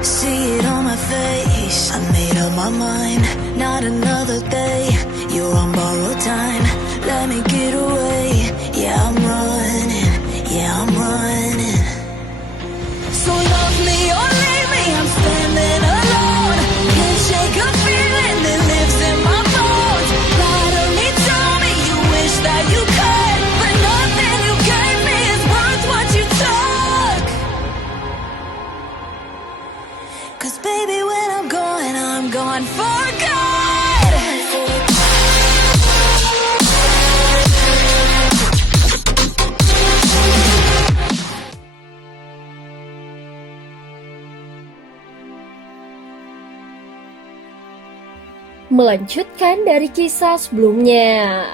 See it on my face, I made up my mind. Not another day, you're on borrowed time. Let me get away, yeah I'm running, yeah I'm running. So love me or leave me, I'm standing alone. Can't shake a feeling that lives in my bones. Lie to me, tell me you wish that you could, but nothing you gave me is worth what you took. 'Cause baby when I'm gone for good. Melanjutkan dari kisah sebelumnya.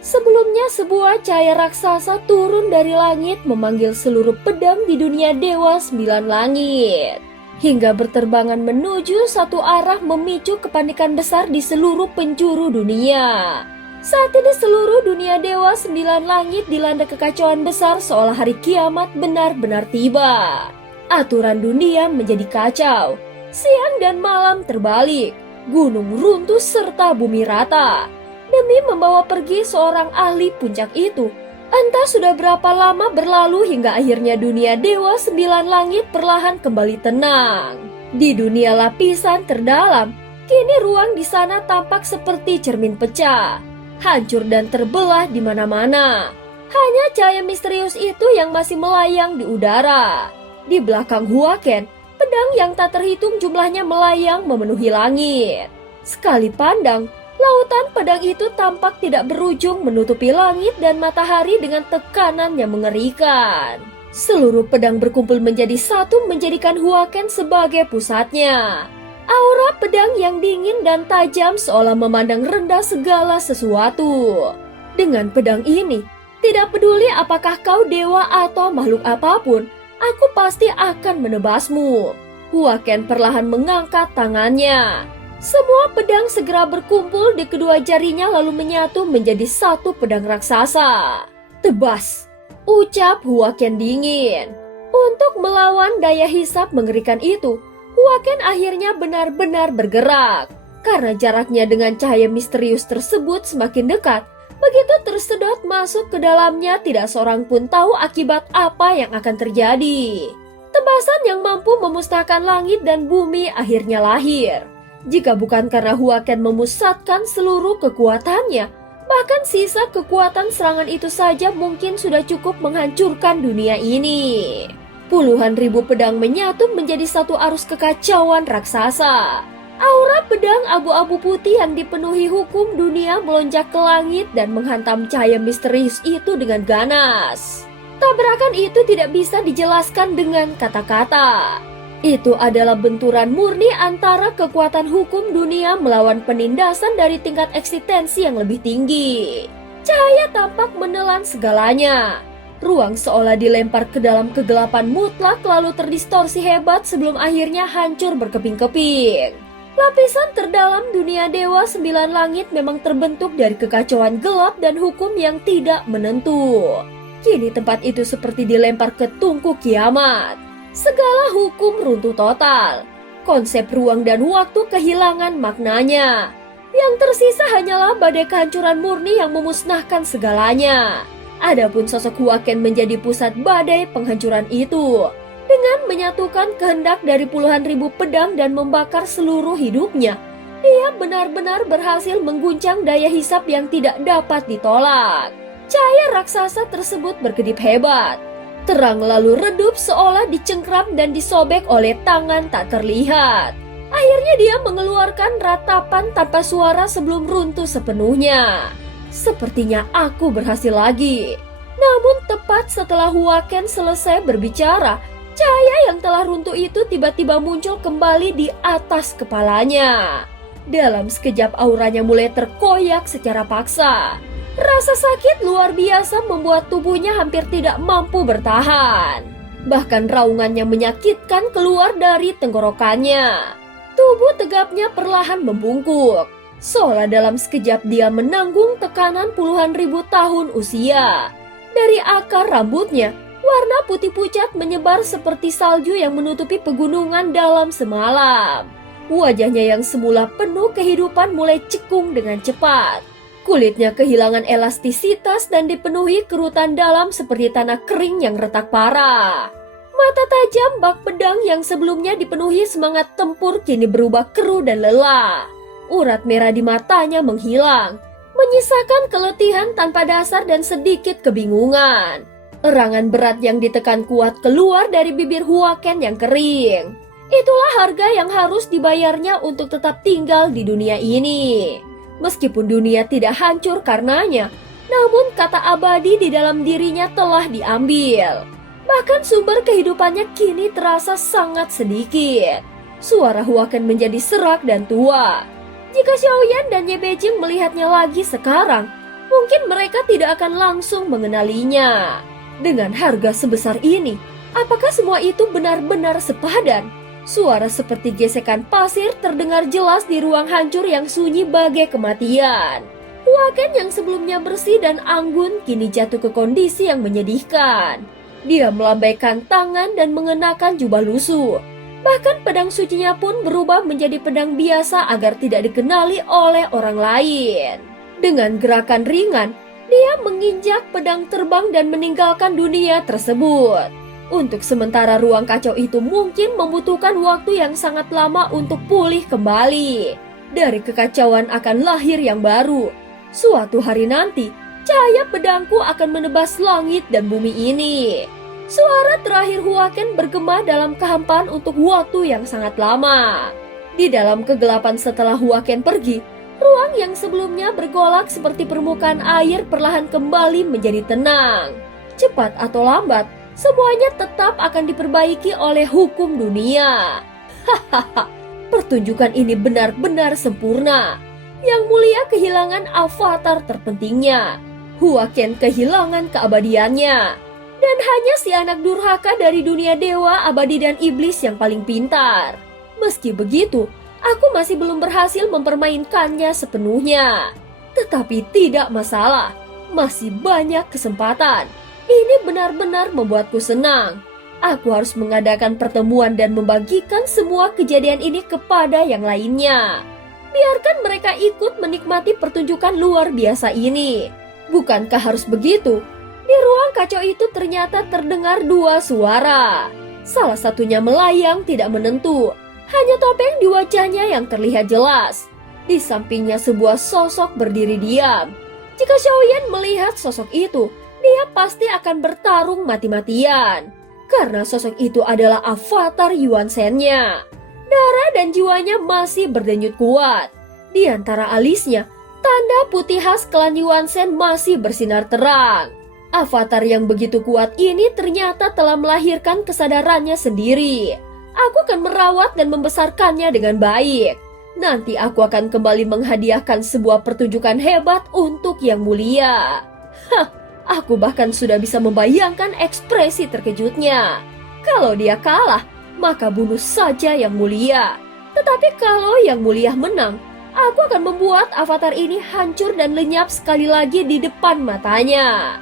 Sebelumnya sebuah cahaya raksasa turun dari langit memanggil seluruh pedang di dunia dewa 9 langit. Hingga berterbangan menuju satu arah memicu kepanikan besar di seluruh penjuru dunia. Saat ini seluruh dunia dewa 9 langit dilanda kekacauan besar seolah hari kiamat benar-benar tiba. Aturan dunia menjadi kacau. Siang dan malam terbalik. Gunung runtuh serta bumi rata. Demi membawa pergi seorang ahli puncak itu. Entah sudah berapa lama berlalu hingga akhirnya dunia dewa 9 langit perlahan kembali tenang. Di dunia lapisan terdalam, kini ruang di sana tampak seperti cermin pecah. Hancur dan terbelah di mana-mana. Hanya cahaya misterius itu yang masih melayang di udara. Di belakang Huaken, pedang yang tak terhitung jumlahnya melayang memenuhi langit. Sekali pandang, lautan pedang itu tampak tidak berujung menutupi langit dan matahari dengan tekanan yang mengerikan. Seluruh pedang berkumpul menjadi satu menjadikan Huaken sebagai pusatnya. Aura pedang yang dingin dan tajam seolah memandang rendah segala sesuatu. Dengan pedang ini, tidak peduli apakah kau dewa atau makhluk apapun, aku pasti akan menebasmu. Huaken perlahan mengangkat tangannya. Semua pedang segera berkumpul di kedua jarinya lalu menyatu menjadi satu pedang raksasa. Tebas, ucap Huaken dingin. Untuk melawan daya hisap mengerikan itu, Huaken akhirnya benar-benar bergerak. Karena jaraknya dengan cahaya misterius tersebut semakin dekat, begitu tersedot masuk ke dalamnya tidak seorang pun tahu akibat apa yang akan terjadi. Tebasan yang mampu memusnahkan langit dan bumi akhirnya lahir. Jika bukan karena Huaken memusatkan seluruh kekuatannya, bahkan sisa kekuatan serangan itu saja mungkin sudah cukup menghancurkan dunia ini. Puluhan ribu pedang menyatu menjadi satu arus kekacauan raksasa. Aura pedang abu-abu putih yang dipenuhi hukum dunia melonjak ke langit dan menghantam cahaya misterius itu dengan ganas. Tabrakan itu tidak bisa dijelaskan dengan kata-kata. Itu adalah benturan murni antara kekuatan hukum dunia melawan penindasan dari tingkat eksistensi yang lebih tinggi. Cahaya tampak menelan segalanya. Ruang seolah dilempar ke dalam kegelapan mutlak lalu terdistorsi hebat sebelum akhirnya hancur berkeping-keping. Lapisan terdalam dunia dewa 9 langit memang terbentuk dari kekacauan gelap dan hukum yang tidak menentu. Kini tempat itu seperti dilempar ke tungku kiamat. Segala hukum runtuh total. Konsep ruang dan waktu kehilangan maknanya. Yang tersisa hanyalah badai kehancuran murni yang memusnahkan segalanya. Adapun sosok Huaken menjadi pusat badai penghancuran itu. Dengan menyatukan kehendak dari puluhan ribu pedang dan membakar seluruh hidupnya, dia benar-benar berhasil mengguncang daya hisap yang tidak dapat ditolak. Cahaya raksasa tersebut berkedip hebat. Terang lalu redup seolah dicengkram dan disobek oleh tangan tak terlihat. Akhirnya dia mengeluarkan ratapan tanpa suara sebelum runtuh sepenuhnya. Sepertinya aku berhasil lagi. Namun tepat setelah Huaken selesai berbicara, cahaya yang telah runtuh itu tiba-tiba muncul kembali di atas kepalanya. Dalam sekejap auranya mulai terkoyak secara paksa. Rasa sakit luar biasa membuat tubuhnya hampir tidak mampu bertahan. Bahkan raungannya menyakitkan keluar dari tenggorokannya. Tubuh tegapnya perlahan membungkuk. Seolah dalam sekejap dia menanggung tekanan puluhan ribu tahun usia. Dari akar rambutnya Warna putih pucat menyebar seperti salju yang menutupi pegunungan dalam semalam. Wajahnya yang semula penuh kehidupan mulai cekung dengan cepat. Kulitnya kehilangan elastisitas dan dipenuhi kerutan dalam seperti tanah kering yang retak parah. Mata tajam bak pedang yang sebelumnya dipenuhi semangat tempur kini berubah keruh dan lelah. Urat merah di matanya menghilang, menyisakan keletihan tanpa dasar dan sedikit kebingungan. Erangan berat yang ditekan kuat keluar dari bibir Huaken yang kering. Itulah harga yang harus dibayarnya untuk tetap tinggal di dunia ini. Meskipun dunia tidak hancur karenanya, namun kata abadi di dalam dirinya telah diambil. Bahkan sumber kehidupannya kini terasa sangat sedikit. Suara Huaken menjadi serak dan tua. Jika Xiaoyan dan Ye Beijing melihatnya lagi sekarang, mungkin mereka tidak akan langsung mengenalinya. Dengan harga sebesar ini, apakah semua itu benar-benar sepadan? Suara seperti gesekan pasir terdengar jelas di ruang hancur yang sunyi bagai kematian. Huaken yang sebelumnya bersih dan anggun kini jatuh ke kondisi yang menyedihkan. Dia melambaikan tangan dan mengenakan jubah lusuh. Bahkan pedang sucinya pun berubah menjadi pedang biasa agar tidak dikenali oleh orang lain. Dengan gerakan ringan, dia menginjak pedang terbang dan meninggalkan dunia tersebut. Untuk sementara ruang kacau itu mungkin membutuhkan waktu yang sangat lama untuk pulih kembali. Dari kekacauan akan lahir yang baru. Suatu hari nanti, cahaya pedangku akan menebas langit dan bumi ini. Suara terakhir Huaken bergema dalam kehampaan untuk waktu yang sangat lama. Di dalam kegelapan setelah Huaken pergi, ruang yang sebelumnya bergolak seperti permukaan air perlahan kembali menjadi tenang. Cepat atau lambat, semuanya tetap akan diperbaiki oleh hukum dunia. Hahaha, pertunjukan ini benar-benar sempurna. Yang mulia kehilangan avatar terpentingnya. Huaken kehilangan keabadiannya. Dan hanya si anak durhaka dari dunia dewa, abadi dan iblis yang paling pintar. Meski begitu, aku masih belum berhasil mempermainkannya sepenuhnya. Tetapi tidak masalah, masih banyak kesempatan. Ini benar-benar membuatku senang. Aku harus mengadakan pertemuan dan membagikan semua kejadian ini kepada yang lainnya. Biarkan mereka ikut menikmati pertunjukan luar biasa ini. Bukankah harus begitu? Di ruang kacau itu ternyata terdengar dua suara. Salah satunya melayang tidak menentu. Hanya topeng di wajahnya yang terlihat jelas. Di sampingnya sebuah sosok berdiri diam. Jika Xiaoyan melihat sosok itu, dia pasti akan bertarung mati-matian. Karena sosok itu adalah avatar Yuan Shen-nya. Darah dan jiwanya masih berdenyut kuat. Di antara alisnya, tanda putih khas klan Yuan Shen masih bersinar terang. Avatar yang begitu kuat ini ternyata telah melahirkan kesadarannya sendiri. Aku akan merawat dan membesarkannya dengan baik. Nanti aku akan kembali menghadiahkan sebuah pertunjukan hebat untuk yang mulia. Hah, aku bahkan sudah bisa membayangkan ekspresi terkejutnya. Kalau dia kalah, maka bunuh saja yang mulia. Tetapi kalau yang mulia menang, aku akan membuat avatar ini hancur dan lenyap sekali lagi di depan matanya.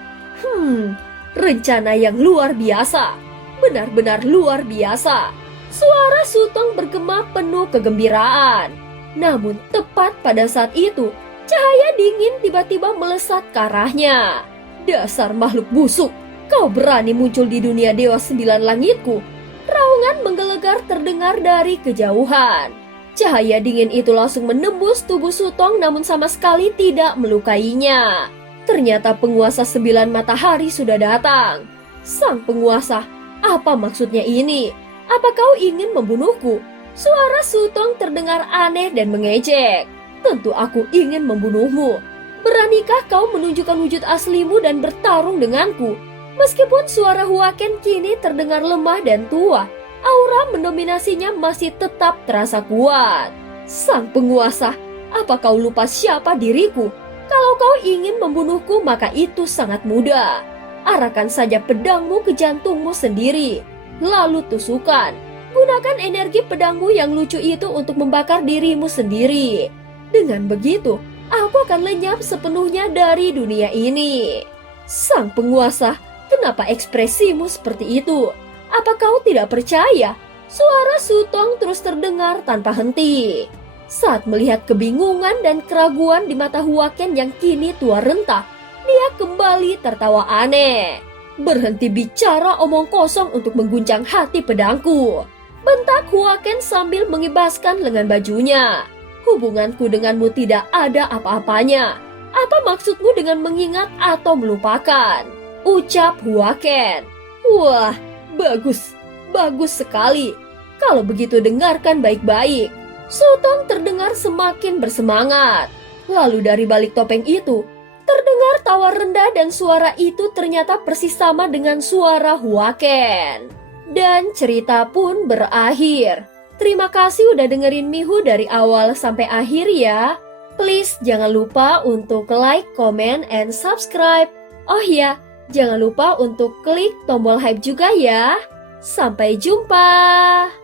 Rencana yang luar biasa. Benar-benar luar biasa. Suara Sutong bergema penuh kegembiraan. Namun tepat pada saat itu, cahaya dingin tiba-tiba melesat ke arahnya. Dasar makhluk busuk, kau berani muncul di dunia Dewa Sembilan Langitku. Raungan menggelegar terdengar dari kejauhan. Cahaya dingin itu langsung menembus tubuh Sutong namun sama sekali tidak melukainya. Ternyata penguasa 9 matahari sudah datang. Sang penguasa, apa maksudnya ini? Apa kau ingin membunuhku? Suara Sutong terdengar aneh dan mengejek. Tentu aku ingin membunuhmu. Beranikah kau menunjukkan wujud aslimu dan bertarung denganku? Meskipun suara Huaken kini terdengar lemah dan tua, aura mendominasinya masih tetap terasa kuat. Sang penguasa, apa kau lupa siapa diriku? Kalau kau ingin membunuhku maka itu sangat mudah. Arahkan saja pedangmu ke jantungmu sendiri. Lalu tusukan. Gunakan energi pedangmu yang lucu itu untuk membakar dirimu sendiri. Dengan begitu, aku akan lenyap sepenuhnya dari dunia ini. Sang penguasa, kenapa Kenapa ekspresimu seperti itu? Apa kau tidak percaya? Suara Sutong terus terdengar tanpa henti. Saat melihat kebingungan dan keraguan di mata Huaken yang kini tua renta, dia kembali tertawa aneh. Berhenti bicara omong kosong untuk mengguncang hati pedangku, bentak Huaken sambil mengibaskan lengan bajunya. Hubunganku denganmu tidak ada apa-apanya. Apa maksudmu dengan mengingat atau melupakan? Ucap Huaken. Wah, bagus sekali. Kalau begitu dengarkan baik-baik. Sutong terdengar semakin bersemangat. Lalu dari balik topeng itu, terdengar tawa rendah dan suara itu ternyata persis sama dengan suara Huaken. Dan cerita pun berakhir. Terima kasih udah dengerin Mihu dari awal sampai akhir ya. Please jangan lupa untuk like, comment, and subscribe. Oh ya, jangan lupa untuk klik tombol hype juga ya. Sampai jumpa.